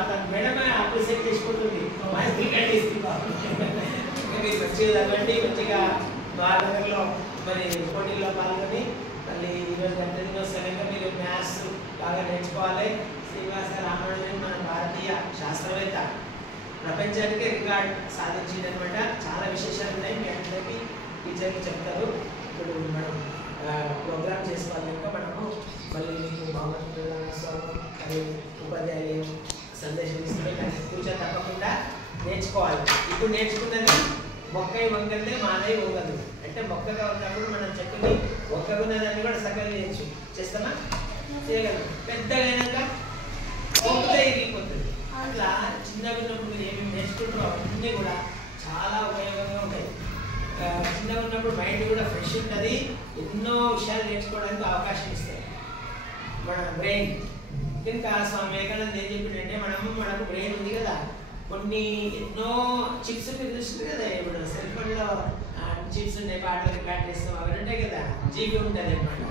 అతను మేడమే అప్రిషియేట్ చేసుకుంటుంది క్రికెట్ ఇస్తుంది మీరు మంచిగా చదవండి మంచిగా బాగా మరి పోటీల్లో పాల్గొని మళ్ళీ ఈరోజు గణతంత్రోత్సవంగా మీరు మ్యాథ్స్ బాగా నేర్చుకోవాలి. శ్రీనివాస రామానుజన్ మన భారతీయ శాస్త్రవేత్త ప్రపంచానికే రికార్డ్ సాధించిందనమాట. చాలా విశేషాలు ఉన్నాయి మీ అందరికీ టీచర్లు చెప్తారు. ఇప్పుడు మనం ప్రోగ్రామ్ చేసుకోవాలి కనుక మనము మళ్ళీ మీకు భావస్వామి అది ఉపాధ్యాయులు సందేశం ఇస్తున్నారు. దాన్ని కూర్చొని తప్పకుండా నేర్చుకోవాలి. ఇప్పుడు నేర్చుకున్నది మొక్కై వంగలే మానై వంగదు అంటే మొక్కగా ఉన్నప్పుడు మనం చెట్టుని మొక్కగా ఉన్నదాన్ని కూడా సగం చేయొచ్చు. చేస్తామా? చేయగలం. పెద్దగా అయినాక మొక్కగా ఇరిగిపోతుంది. అట్లా చిన్నగా ఉన్నప్పుడు మీరు ఏమేమి నేర్చుకుంటారో అవన్నీ కూడా చాలా ఉపయోగంగా ఉంటాయి. చిన్నగా ఉన్నప్పుడు మైండ్ కూడా ఫ్రెష్ ఉంటుంది. ఎన్నో విషయాలు నేర్చుకోవడానికి అవకాశం ఇస్తాయి మన బ్రెయిన్. ఇంకా స్వామి వివేకానంద ఏం చెప్పిందంటే మనకు బ్రెయిన్ ఉంది కదా, కొన్ని ఎన్నో చిప్స్ మీరు చూస్తుంది కదా, ఇప్పుడు సెల్ ఫోన్లో చిప్స్ ఉంటాయి, పాటలు రికార్డ్ చేస్తాం, అవి ఉంటాయి కదా, జీబీ ఉంటుంది అనమాట.